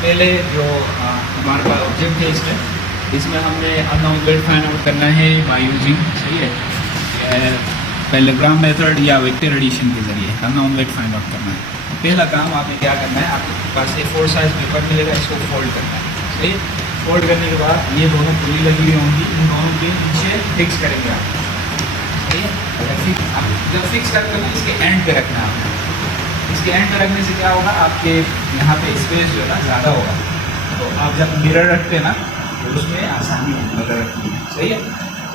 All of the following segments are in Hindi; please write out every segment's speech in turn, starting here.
पहले जो हमारे पास ऑब्जेक्ट है इसमें हमने अननोन वेट फाइंड आउट करना है बाय यूजिंग, सही है, पैरेललोग्राम मेथड या वेक्टर एडिशन के जरिए अननोन वेट फाइंड आउट करना है। पहला काम आपने क्या करना है, आपके पास एक 4 साइज पेपर मिलेगा, इसको फोल्ड करना है, सही है। फोल्ड करने के बाद ये दोनों पुली लगी हुई होंगी, इन दोनों के नीचे फिक्स करेंगे आप, सही है। अगर जब फिक्स करते हैं इसके एंड पे रखना है आपको। इसके एंड पे रखने से क्या होगा, आपके यहाँ पे स्पेस जो है ना ज़्यादा होगा, तो आप जब मिरर रखते हैं ना तो उसमें आसानी होगी मिरर रखने में, सही है।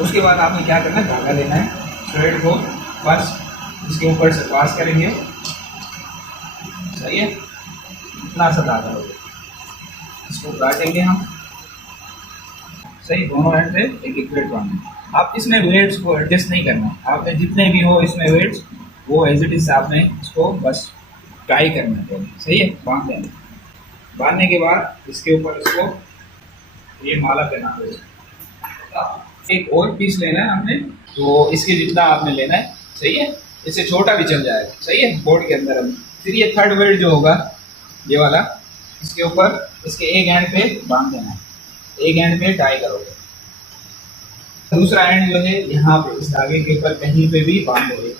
उसके बाद आपने क्या करना है, धागा लेना है, थ्रेड को फर्स्ट इसके ऊपर से पास करेंगे, सही है। इतना सा धागा होगा, इसको काटेंगे हम, सही। दोनों एंड पे एक एक वेट बांधना। आप इसमें वेट्स को एडजस्ट नहीं करना, आपने जितने भी हो इसमें वेट्स वो एज इट इज आपने इसको बस टाई करना है, सही है। बांध देना, बांधने के बाद इसके ऊपर इसको ये माला पहना देना। एक और पीस लेना है हमने, तो इसके जितना आपने लेना है, सही है। इससे छोटा भी चल जाएगा, सही है, बोर्ड के अंदर हम। फिर ये थर्ड वेट जो होगा ये वाला, इसके ऊपर इसके एक एंड पे बांध देना है, एक एंड पे टाई करोगे, दूसरा एंड जो है यहाँ पे इस धागे के ऊपर कहीं पे भी बांध दोगे,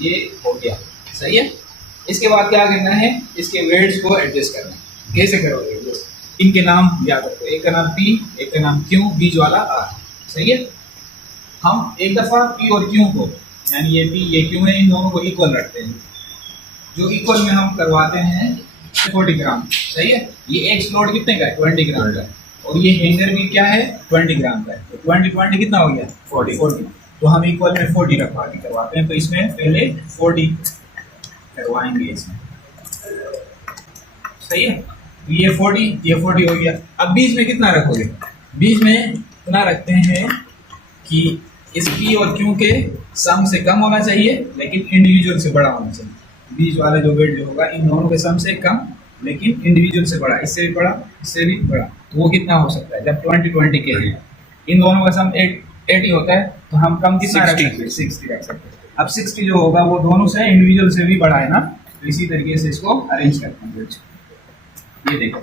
ये हो गया, सही है। इसके बाद क्या करना है, इसके वेट्स को एडजस्ट करना है। कैसे करोगे, इनके नाम याद रखो, एक का नाम P, एक का नाम Q, बीच वाला R, सही है। हम एक दफ़ा P और Q को, यानी ये P ये Q है, इन दोनों को इक्वल रखते हैं। जो इक्वल में हम करवाते हैं 40 ग्राम, सही है। ये एक स्लॉट कितने का है, 20 ग्राम का है, और ये हैंगर भी क्या है, 20 ग्राम का है। तो 20 कितना हो गया, 40। तो हम इक्वल में 40 रखवा के करवाते हैं, तो इसमें पहले 40 करवाएंगे इसमें, सही है। तो ये 40 हो गया। अब बीच में कितना रखोगे, बीच में इतना रखते हैं कि इस P और Q के सम से कम होना चाहिए, लेकिन इंडिविजुअल से बड़ा होना चाहिए। बीच वाला जो वेट जो होगा इन दोनों के सम से कम, लेकिन इंडिविजुअल से बड़ा, इससे भी बड़ा, इससे भी बड़ा। तो वो कितना हो सकता है, जब 20 के हैं, इन दोनों का सम 80 होता है, तो हम कम कितना रख सकते हैं, 60 रख सकते हैं। अब 60 जो होगा वो दोनों से इंडिविजुअल से भी बड़ा है ना, तो इसी तरीके से इसको अरेंज करते हैं। ये देखो,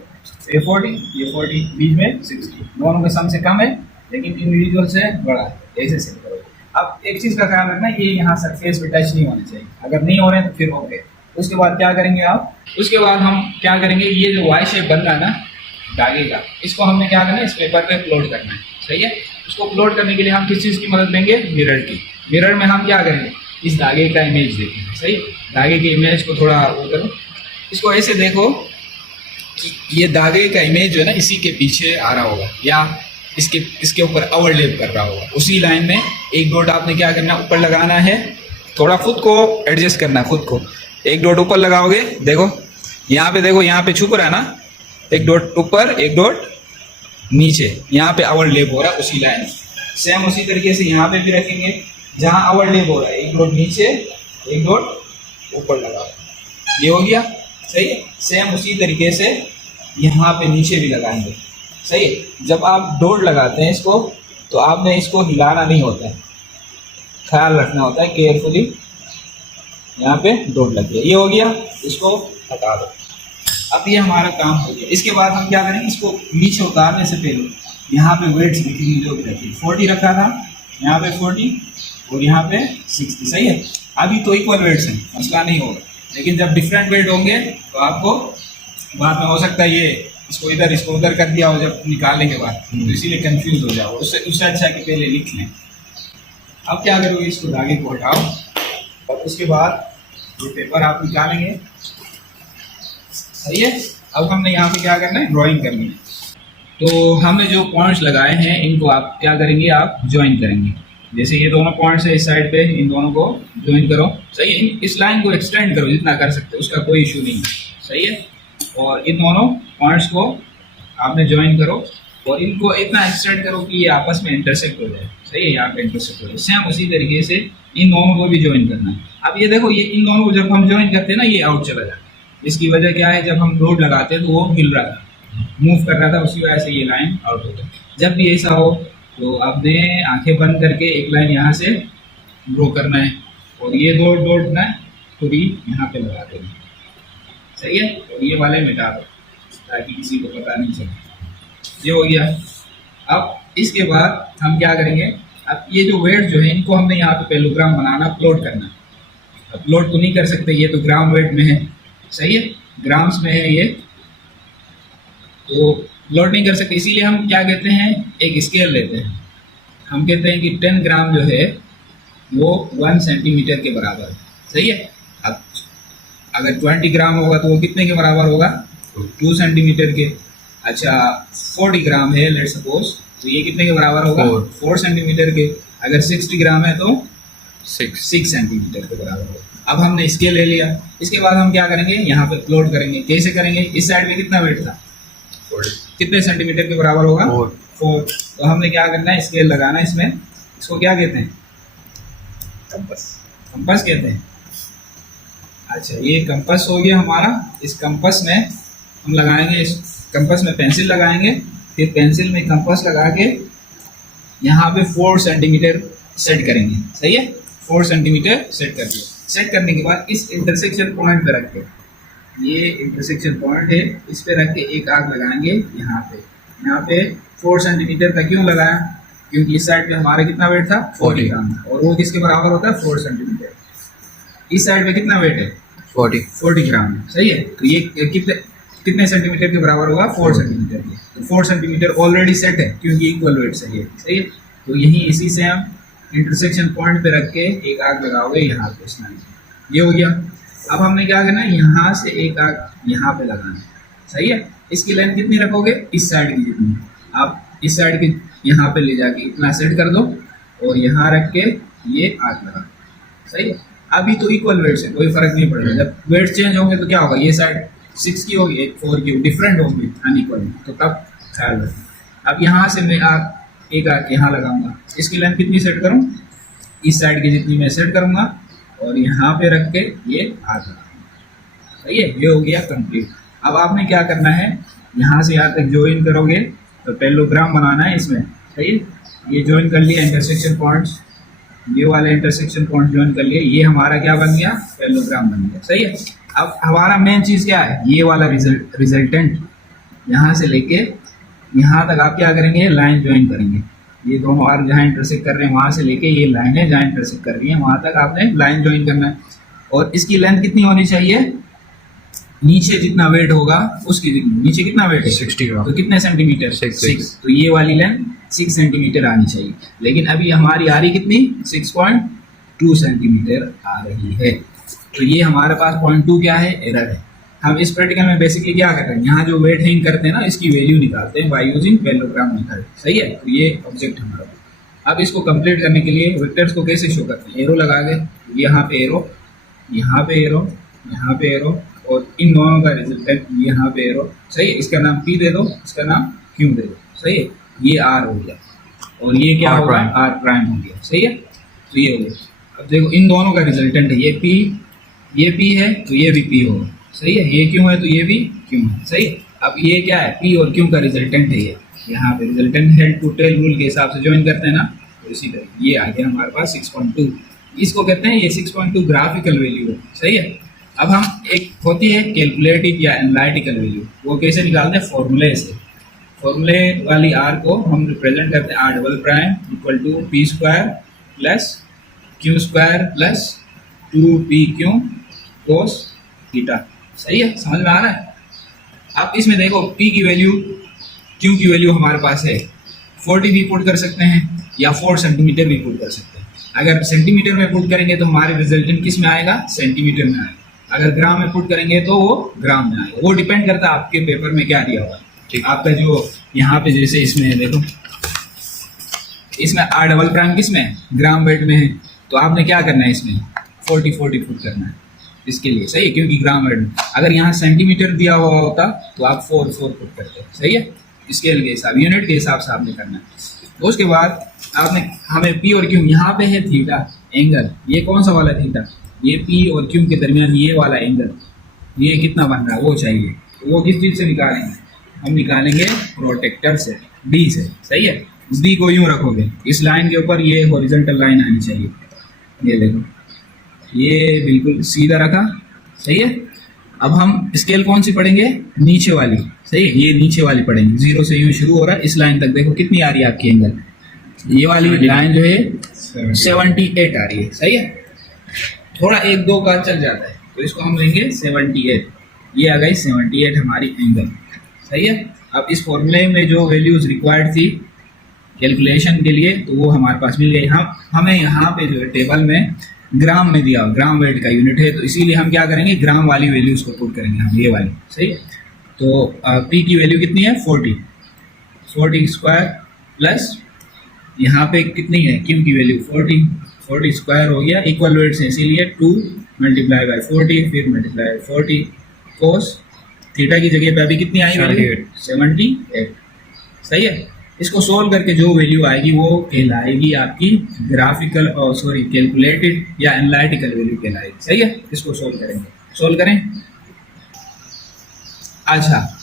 ये 40 बीच में 60, दोनों के सम से कम है लेकिन इंडिविजुअल से बड़ा है, ऐसे सेट करो। अब एक चीज़ का ख्याल रखना, ये यहाँ सरफेस पे टच नहीं होने चाहिए, अगर नहीं हो रहे हैं तो फिर हो गए। उसके बाद क्या करेंगे आप, उसके बाद हम क्या करेंगे, ये जो वाई शेप बन रहा है ना धागे का, इसको हमने क्या करना है, इस पेपर पे प्लॉट करना है, सही है। उसको प्लॉट करने के लिए हम किस चीज़ की मदद लेंगे, मिरर की। मिरर में हम क्या करेंगे, इस धागे का इमेज देखेंगे, सही। धागे के इमेज को थोड़ा वो करो, इसको ऐसे देखो कि ये धागे का इमेज जो है ना इसी के पीछे आ रहा होगा, या इसके ऊपर ओवरलैप कर रहा होगा। उसी लाइन में एक डॉट आपने क्या करना, ऊपर लगाना है, थोड़ा खुद को एडजस्ट करना, खुद को। एक डॉट ऊपर लगाओगे, देखो यहाँ पे, देखो यहाँ पे छुप रहा है ना, एक डॉट ऊपर एक डॉट नीचे, यहाँ पे ओवरलैप हो रहा है उसी लाइन। सेम उसी तरीके से यहाँ पे भी रखेंगे, जहाँ ओवरलैप हो रहा है एक डॉट नीचे एक डॉट ऊपर लगाओ, ये हो गया, सही है। सेम उसी तरीके से यहाँ पे नीचे भी लगाएंगे, सही है। जब आप डॉट लगाते हैं इसको, तो आपने इसको हिलाना नहीं होता है, ख्याल रखना होता है केयरफुली। यहाँ पे डॉट लग गया, ये हो गया, इसको हटा दो। अब ये हमारा काम हो गया। इसके बाद हम क्या करेंगे, इसको नीचे उतारने से पहले यहाँ पे वेट्स लिखेंगे, जो भी रखिए। 40 रखा था, यहाँ पे 40 और यहाँ पे 60, सही है। अभी तो इक्वल वेट्स हैं, मसला नहीं होगा, लेकिन जब डिफरेंट वेट होंगे तो आपको बाद में हो सकता है ये इसको इधर इसको उधर कर दिया हो जब निकालने के बाद, तो इसीलिए कंफ्यूज हो जाओ। उससे अच्छा कि पहले लिख लें। अब क्या करोगे, इसको धागे को हटाओ और उसके बाद ये पेपर आप निकालेंगे, सही है। अब हमने यहाँ पे क्या करना है, ड्राइंग करनी है। तो हमने जो पॉइंट्स लगाए हैं इनको आप क्या करेंगे, आप ज्वाइन करेंगे। जैसे ये दोनों पॉइंट्स है इस साइड पे, इन दोनों को ज्वाइन करो, सही है। इस लाइन को एक्सटेंड करो जितना कर सकते हो, उसका कोई इशू नहीं है, सही है। और इन दोनों पॉइंट्स को आपने ज्वाइन करो और इनको इतना एक्सटेंड करो कि ये आपस में इंटरसेक्ट हो जाए, सही है, यहाँ पे इंटरसेक्ट हो जाए। सेम उसी तरीके से इन दोनों को भी ज्वाइन करना है। अब ये देखो, ये इन दोनों को जब हम ज्वाइन करते हैं ना, ये आउट चला जाता है। इसकी वजह क्या है, जब हम रोड लगाते हैं तो वो हिल रहा था, मूव कर रहा था, उसी वजह से ये लाइन आउट होता है। जब भी ऐसा हो तो आपने आंखें बंद करके एक लाइन यहाँ से ड्रॉ करना है और ये दो डॉट ना पूरी यहाँ पे लगा देना, सही है। और ये वाले मिटा दो ताकि किसी को पता नहीं चले। ये हो गया। अब इसके बाद हम क्या करेंगे, अब ये जो वेट जो है इनको हमने यहाँ पे पैरेललोग्राम बनाना, प्लॉट करना। अब प्लॉट तो नहीं कर सकते, ये तो ग्राम वेट में है, सही है, ग्राम्स में है ये, तो प्लॉट नहीं कर सकते। इसीलिए हम क्या कहते हैं, एक स्केल लेते हैं। हम कहते हैं कि 10 ग्राम जो है वो 1 सेंटीमीटर के बराबर है, सही है। अब अगर 20 ग्राम होगा तो वो कितने के बराबर होगा, 2 सेंटीमीटर के। अच्छा 40 ग्राम है लेट्स सपोज, तो ये कितने के बराबर होगा, 4 सेंटीमीटर के। अगर 60 ग्राम है तो 6 सेंटीमीटर के बराबर होगा। अब हमने स्केल ले लिया, इसके बाद हम क्या करेंगे, यहाँ पे प्लॉट करेंगे। कैसे करेंगे, इस साइड में कितना वेट था, कितने सेंटीमीटर के बराबर होगा, 4। तो हमने क्या करना है, स्केल लगाना है इसमें। इसको क्या कहते हैं, कंपास कहते हैं। अच्छा ये कंपास हो गया हमारा। इस कंपास में हम लगाएंगे, इस कंपास में पेंसिल लगाएंगे, फिर पेंसिल में कंपास लगा के यहाँ पे 4 सेंटीमीटर सेट करेंगे, सही है। 4 सेंटीमीटर सेट कर दिया। सेट करने के बाद इस इंटरसेक्शन पॉइंट पे रख के, ये इंटरसेक्शन पॉइंट है, इस पे रख के एक आर्क लगाएंगे यहाँ पे। यहाँ पे 4 सेंटीमीटर का क्यों लगाया, क्योंकि इस साइड पे हमारा कितना वेट था, 40 ग्राम, और वो किसके बराबर होता है, 4 सेंटीमीटर। इस साइड पे कितना वेट है, 40 ग्राम, सही है। तो ये कितने सेंटीमीटर के बराबर होगा, 4 सेंटीमीटर के। तो 4 सेंटीमीटर ऑलरेडी सेट है क्योंकि इक्वल वेट सही है, सही है। तो यही इसी से हम इंटरसेक्शन पॉइंट पे रख के एक आर्क लगाओगे यहाँ पे, इस लाइन पे। ये हो गया। अब हमने क्या करना है, यहाँ से एक आर्क यहाँ पे लगाना है, सही है। इसकी लेंथ कितनी रखोगे, इस साइड की जितनी। आप इस साइड के यहाँ पे ले जाके इतना सेट कर दो और यहाँ रख के ये आर्क लगा, सही है। अभी तो इक्वल वेट्स है, कोई फर्क नहीं पड़ेगा। जब वेट्स चेंज होंगे तो क्या होगा, ये साइड 6 की होगी, 4 की डिफरेंट होंगी, अनइक्वल, तो तब ख्याल रखना। अब यहाँ से मैं एक आर्क यहाँ लगाऊंगा। इसकी लेंथ कितनी सेट करूँ, इस साइड की जितनी मैं सेट करूँगा और यहाँ पे रख के ये आर्क लगाऊंगा, सही है। ये हो गया कंप्लीट। अब आपने क्या करना है, यहाँ से यहाँ तक ज्वाइन करोगे तो पैरेललोग्राम बनाना है इसमें, सही है। ये ज्वाइन कर लिया इंटरसेक्शन पॉइंट्स, ये वाले इंटरसेक्शन पॉइंट ज्वाइन कर लिए, ये हमारा क्या बन गया, पैरेललोग्राम बन गया, सही है। अब हमारा मेन चीज़ क्या है, ये वाला रिजल्टेंट यहाँ से लेके यहाँ तक आप क्या करेंगे, लाइन ज्वाइन करेंगे। ये दोनों आर्क जहाँ इंटरसेक्ट कर रहे हैं वहाँ से लेके ये लाइन है जहाँ इंटरसेक्ट कर रही है वहाँ तक आपने लाइन ज्वाइन करना है। और इसकी लेंथ कितनी होनी चाहिए, नीचे जितना वेट होगा उसकी जितनी, नीचे कितना वेट है, 60 ग्राम, तो कितने सेंटीमीटर, 6। तो ये वाली लेंथ 6 सेंटीमीटर आनी चाहिए। लेकिन अभी हमारी आ रही कितनी, 6.2 सेंटीमीटर आ रही है। तो ये हमारे पास 0.2 क्या है, एरर है। हम इस प्रैक्टिकल में बेसिकली क्या करते हैं, यहाँ जो वेट हैंग करते हैं ना, इसकी वैल्यू निकालते हैं बाय यूजिंग पैरेललोग्राम मेथड, सही है। तो ये ऑब्जेक्ट हमारा। अब इसको कंप्लीट करने के लिए वेक्टर्स को कैसे शो करते हैं, एरो लगा के, यहाँ पे एरो, यहाँ पे एरो, यहाँ पे एरो, और इन दोनों का रिजल्टेंट यहाँ पे एरो, सही है। इसका नाम P दे दो, इसका नाम Q दे दो, सही है। ये R हो गया और ये क्या होगा, R प्राइम हो गया, सही है। तो ये हो गया। अब देखो इन दोनों का रिजल्टेंट है, ये P है तो ये भी P होगा, सही है। ये Q है तो ये भी Q है, सही है। अब ये क्या है, P और Q का रिजल्टेंट है, ये यहाँ पे resultant head to tail rule के हिसाब से ज्वाइन करते हैं ना, तो इसी तरह ये आ गया हमारे पास 6.2। इसको कहते हैं ये 6.2 ग्राफिकल वैल्यू है, सही है। अब हम एक होती है कैलकुलेटिव या एनालिटिकल वैल्यू, वो कैसे निकालते हैं, फॉर्मूले से। फॉर्मूले वाली R को हम रिप्रेजेंट करते हैं R double prime equal to P square plus Q square plus 2PQ cos theta, सही है, समझ में आ रहा है। अब इसमें देखो P की वैल्यू, Q की वैल्यू हमारे पास है 40 भी पुट कर सकते हैं या 4 सेंटीमीटर भी पुट कर सकते हैं। अगर सेंटीमीटर में पुट करेंगे तो हमारे रिजल्टेंट किस में आएगा, सेंटीमीटर में आएगा। अगर ग्राम में पुट करेंगे तो वो ग्राम में आएगा। वो डिपेंड करता है आपके पेपर में क्या दिया हुआ, ठीक। आपका जो यहाँ पे जैसे इसमें है, देखो इसमें R डबल प्राइम किस में है, ग्राम वेट में है, तो आपने क्या करना है, इसमें 40 पुट करना है इसके लिए, सही है, क्योंकि ग्राम वेट में। अगर यहाँ सेंटीमीटर दिया हुआ होता तो आप 4 पुट करते, सही है। स्केल के हिसाब, यूनिट के हिसाब से आपने करना है। उसके बाद आपने, हमें P और Q, यहाँ पे है थीटा एंगल, ये कौन सा वाला थीटा, ये P और Q के दरमियान ये वाला एंगल, ये कितना बन रहा है वो चाहिए। तो वो किस चीज़ से निकालेंगे, हम निकालेंगे प्रोटेक्टर से, D से, सही है। इस D को यूँ रखोगे, इस लाइन के ऊपर ये हॉरिजॉन्टल लाइन आनी चाहिए। ये देखो ये बिल्कुल सीधा रखा, सही है। अब हम स्केल कौन सी पढ़ेंगे, नीचे वाली, सही है, ये नीचे वाली पढ़ेंगे, 0 से यूं शुरू हो रहा है, इस लाइन तक देखो कितनी आ रही है आपकी एंगल, ये वाली लाइन जो है 78 आ रही है, सही है। थोड़ा 1-2 का चल जाता है तो इसको हम लेंगे 78, ये आ गई 78 हमारी एंगल, सही है। अब इस फॉर्मूले में जो वैल्यूज रिक्वायर्ड थी कैलकुलेशन के लिए तो वो हमारे पास मिल गई। हमें यहाँ पे जो है टेबल में ग्राम में दिया, ग्राम वेट का यूनिट है, तो इसीलिए हम क्या करेंगे, ग्राम वाली वैल्यूज को पुट करेंगे हम, ये वाली, सही। तो पी की वैल्यू कितनी है, 40 स्क्वायर प्लस यहाँ पे कितनी है, क्यू की वैल्यू 40 स्क्वायर हो गया, इक्वल वेट से इसीलिए 2 मल्टीप्लाई बाई 40 फिर मल्टीप्लाई बाई 40 कोस थीटा की जगह पे अभी कितनी आई, 78, सही है। इसको सोल्व करके जो वैल्यू आएगी वो कहलाएगी आपकी ग्राफिकल और सॉरी कैलकुलेटेड या एनालिटिकल वैल्यू कहलाएगी, सही है। इसको सोल्व करेंगे, सोल्व करें। अच्छा,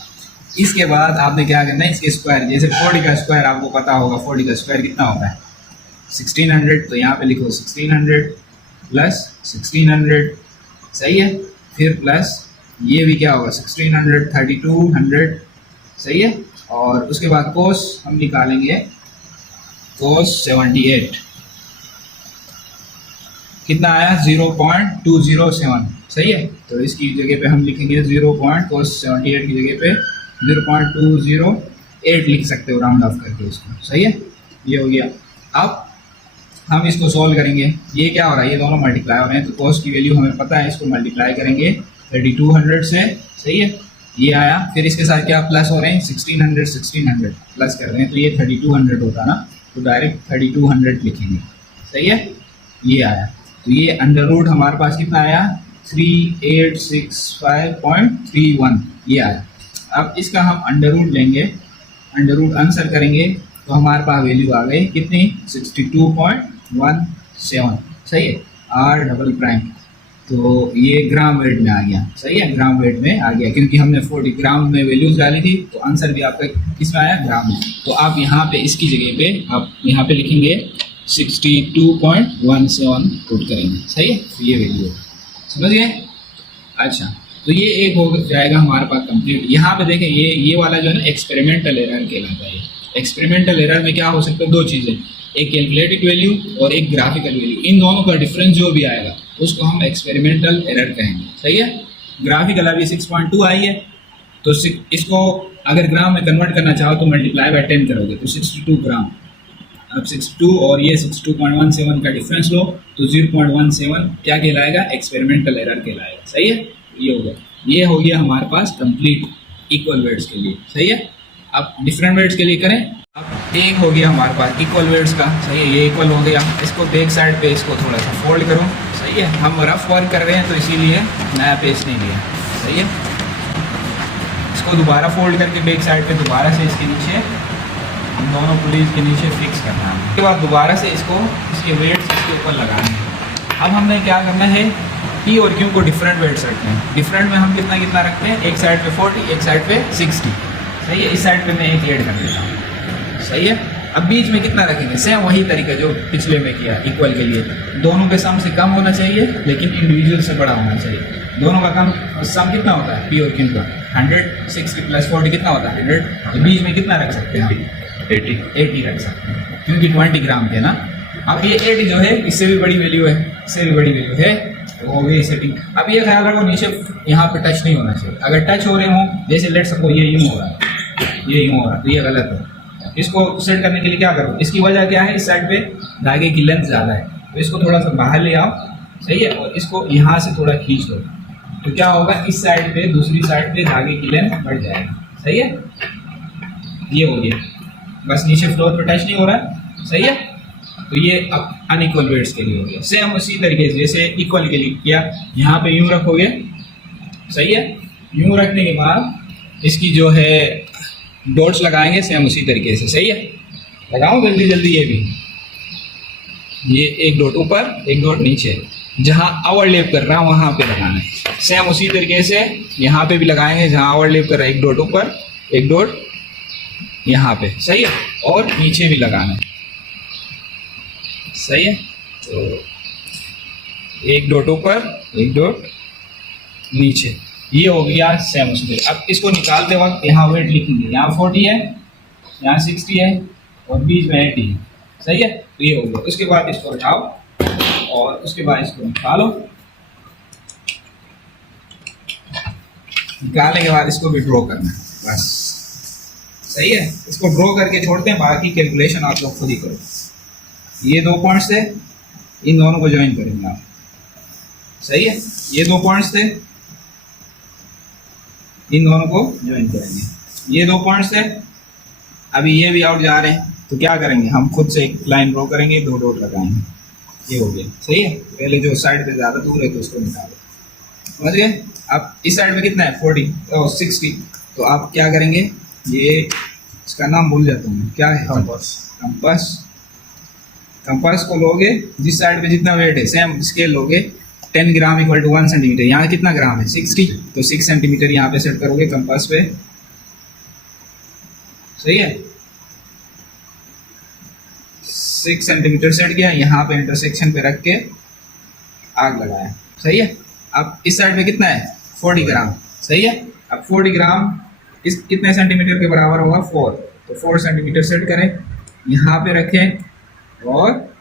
इसके बाद आपने क्या करना है, इसके स्क्वायर, जैसे 40 का स्क्वायर आपको पता होगा, 40 का स्क्वायर कितना होता है 1600, तो यहाँ पे लिखो 1600 प्लस 1600, सही है, फिर प्लस ये भी क्या होगा 1600 3200, सही है। और उसके बाद कोस हम निकालेंगे, कोस 78 कितना आया 0.207, सही है। तो इसकी जगह पे हम लिखेंगे 0.कोस 78 की जगह पे 0.208 लिख सकते हो राउंड ऑफ करके इसको, सही है। ये हो गया। अब हम इसको सॉल्व करेंगे, ये क्या हो रहा है, ये दोनों मल्टीप्लाई हो रहे हैं, तो कोस की वैल्यू हमें पता है, इसको मल्टीप्लाई करेंगे 3200 से, सही है, ये आया। फिर इसके साथ क्या प्लस हो रहे हैं 1600 प्लस कर रहे हैं, तो ये 3200 होता ना, तो डायरेक्ट 3200 लिखेंगे, सही है, ये आया। तो ये अंडर रूट हमारे पास कितना आया 3865.31, ये आया। अब इसका हम अंडर रूट लेंगे, अंडर रूट आंसर करेंगे तो हमारे पास वैल्यू आ गई कितनी 62.17, सही है, R डबल प्राइम। तो ये ग्राम वेट में आ गया, सही है, ग्राम वेट में आ गया क्योंकि हमने 40 ग्राम में वैल्यूज डाली थी, तो आंसर भी आपका किस में आया, ग्राम में। तो आप यहाँ पे इसकी जगह पे आप यहाँ पे लिखेंगे 62.17 पुट करेंगे, सही है, तो ये वैल्यू समझ गए। अच्छा, तो ये एक हो जाएगा हमारे पास कंप्लीट। यहाँ पे देखें ये वाला जो है ना एक्सपेरिमेंटल एरर कहलाता है। एक्सपेरिमेंटल एरर में क्या हो सकता है, दो चीज़ें, एक कैलकुलेटेड वैल्यू और एक ग्राफिकल वैल्यू, इन दोनों का डिफरेंस जो भी आएगा उसको हम एक्सपेरिमेंटल एरर कहेंगे, सही है। ग्राफिकल अभी 6.2 आई है, तो इसको अगर ग्राम में कन्वर्ट करना चाहो तो मल्टीप्लाई बाय 10 करोगे तो 62 ग्राम। अब 62 और ये 62.17 का डिफरेंस लो तो 0.17 क्या कहलाएगा, एक्सपेरिमेंटल एरर कहलाएगा, सही है। ये हो गया हमारे पास कंप्लीट इक्वल वेट्स के लिए, सही है। अब डिफरेंट वेट्स के लिए करें। अब एक हो गया हमारे पास इक्वल वेट्स का, सही है, ये इक्वल हो गया। इसको बैक साइड पे इसको थोड़ा सा फोल्ड करूँ, सही है, हम रफ वर्क कर रहे हैं तो इसीलिए नया पेज नहीं लिया, सही है। इसको दोबारा फोल्ड करके बैक साइड पे दोबारा से इसके नीचे हम दोनों पुलीस के नीचे फिक्स करना है। उसके बाद दोबारा से इसको इसके वेट्स इसके ऊपर लगाने हैं। अब हमने क्या करना है, पी और क्यू को डिफरेंट वेट्स रखते हैं। डिफरेंट में हम कितना कितना रखते हैं, एक साइड पे 40 एक साइड पे 60, सही है। इस साइड पे मैं एक ऐड कर देता हूँ, सही है। अब बीच में कितना रखेंगे, सेम वही तरीका जो पिछले में किया इक्वल के लिए, दोनों के सम से कम होना चाहिए लेकिन इंडिविजुअल से बड़ा होना चाहिए। दोनों का कम सम कितना होता है पी और क्यू का 100, 60 प्लस 40 कितना होता है 100, तो बीच में कितना रख सकते हैं, 80 रख सकते हैं क्योंकि 20 ग्राम थे ना। अब ये 80 जो है इससे भी बड़ी वैल्यू है, इससे भी बड़ी वैल्यू है, तो हो गई सेटिंग। अब ये ख्याल रखो नीचे यहाँ पे टच नहीं होना चाहिए। अगर टच हो रहे हो, जैसे लेट सको ये यूँ हो रहा है, ये यूँ हो रहा है, तो ये गलत है। इसको सेट करने के लिए क्या करो, इसकी वजह क्या है, इस साइड पे धागे की लेंथ ज़्यादा है तो इसको थोड़ा सा बाहर ले आओ, सही है, और इसको यहाँ से थोड़ा खींच लो, तो क्या होगा, इस साइड पे दूसरी साइड पे धागे की लेंथ बढ़ जाएगी, सही है। ये हो गया, बस नीचे फ्लोर पे टच नहीं हो रहा है, सही है। तो ये अब अनइक्वल वेट्स के लिए हो गया। सेम उसी तरीके से जैसे इक्वल के लिए किया, यहाँ पे यूँ रखोगे, सही है। यूँ रखने के बाद इसकी जो है डॉट्स लगाएंगे सेम उसी तरीके से, सही है। लगाओ जल्दी जल्दी, ये भी, ये एक डॉट ऊपर एक डॉट नीचे, जहाँ ओवरलैप कर रहा है वहाँ पे लगाना है। सेम उसी तरीके से यहाँ पे भी लगाएंगे, जहाँ ओवरलैप कर रहा है एक डॉट ऊपर एक डॉट यहाँ पे, सही है, और नीचे भी लगाना है, सही है। तो एक डॉट ऊपर एक डॉट नीचे, ये हो गया सेम उसी तरह। अब इसको निकालते वक्त यहाँ वेट लिखेंगे, यहाँ 40 है, यहाँ 60 है और बीच में 80 है, सही है। तो ये हो गया। उसके बाद इसको उठाओ और उसके बाद इसको निकालो, निकालने के बाद इसको भी ड्रॉ करना है, बस सही है। इसको ड्रॉ करके छोड़ते हैं, बाकी कैलकुलेशन आप लोग खुद ही करो। ये 2 पॉइंट्स थे, इन दोनों को ज्वाइन करेंगे आप, सही है। ये 2 पॉइंट्स थे, इन दोनों को ज्वाइन करेंगे। ये 2 पॉइंट्स थे, अभी ये भी आउट जा रहे हैं, तो क्या करेंगे हम खुद से एक लाइन ड्रॉ करेंगे, 2 डॉट लगाएंगे, ये हो गया, सही है। पहले जो साइड पे ज़्यादा दूर है तो उसको निकालो, समझ गए। अब इस साइड में कितना है 40 और 60, तो आप क्या करेंगे, ये इसका नाम भूल जाता हूँ, क्या है, कंपास। कंपास को लोगे, जिस साइड पे जितना वेट है सेम स्केल लोगे, 10 ग्राम इक्वल टू 1 सेंटीमीटर। यहाँ कितना ग्राम है 60, तो 6 सेंटीमीटर यहाँ पे सेट करोगे कंपास पे, सही है। 6 सेंटीमीटर सेट किया, यहाँ पे इंटरसेक्शन पे रख के आग लगाया, सही है। अब इस साइड पे कितना है 40 ग्राम, सही है। अब 40 ग्राम इस कितने सेंटीमीटर के बराबर होगा 4, तो 4 सेंटीमीटर सेट करें, यहाँ पे रखें और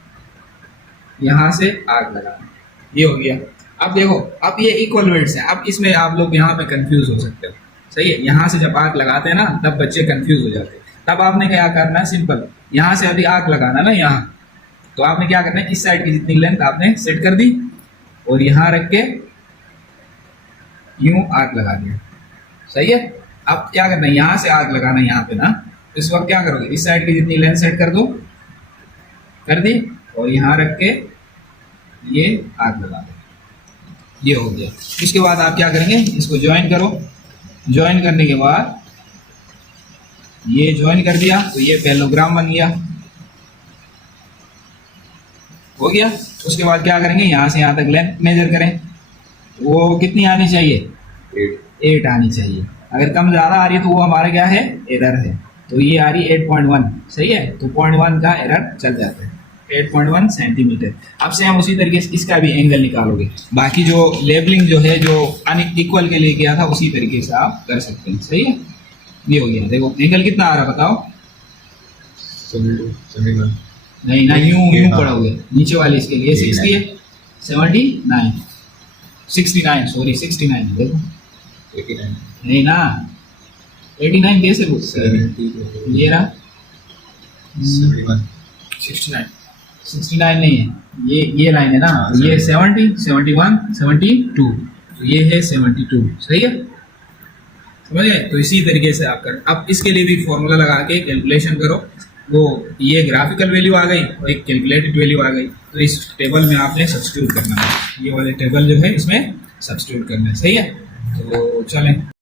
यहाँ से आग लगाएं, ये हो गया। अब देखो, अब ये इक्वल वेट्स हैं, अब इसमें आप लोग यहाँ पे कंफ्यूज हो सकते हो, सही है। यहाँ से जब आग लगाते हैं ना तब बच्चे कंफ्यूज हो जाते हैं, तब आपने क्या करना है, सिंपल, यहाँ से अभी आग लगाना ना यहाँ, तो आपने क्या करना है, इस साइड की जितनी लेंथ आपने सेट कर दी और यहाँ रख के यूं आग लगा दिया, सही है। अब क्या करना है, यहाँ से आग लगाना है यहाँ पे ना, इस वक्त क्या करोगे, इस साइड की जितनी लेंथ सेट कर दो, कर दी, और यहाँ रख के ये आग लगा दो, ये हो गया। इसके बाद आप क्या करेंगे, इसको ज्वाइन करो, ज्वाइन करने के बाद ये ज्वाइन कर दिया तो ये पैरेललोग्राम बन गया, हो गया। उसके बाद क्या करेंगे, यहाँ से यहाँ तक लेंथ मेजर करें, वो कितनी आनी चाहिए 8 आनी चाहिए। अगर कम ज़्यादा आ रही है तो वो हमारा क्या है, एरर है, तो ये आ रही है 8.1, सही है। तो 0.1 का एरर चल जाता है, 8.1 सेंटीमीटर। अब से हम उसी तरीके से इसका भी एंगल निकालोगे, बाकी जो लेबलिंग जो है जो अनइक्वल के लिए किया था उसी तरीके से आप कर सकते हैं, सही है। ये हो गया, देखो एंगल कितना आ रहा बताओ, 71 नहीं ना, यूं पड़ा हुआ है नीचे वाले, इसके लिए 60 है, 79 69 सॉरी 69, देखो 89 नहीं ना, 89 कैसे बोल, 70 ये रहा 71 69 नहीं है, ये लाइन है ना, ये 70 71 72, तो ये है 72, सही है, समझ गए। तो इसी तरीके से आप कर, अब इसके लिए भी फॉर्मूला लगा के कैलकुलेशन करो, वो ये ग्राफिकल वैल्यू आ गई और एक कैलकुलेटेड वैल्यू आ गई, तो इस टेबल में आपने सब्स्टिट्यूट करना है, ये वाले टेबल जो है इसमें सब्स्टिट्यूट करना है, सही है। तो चलें।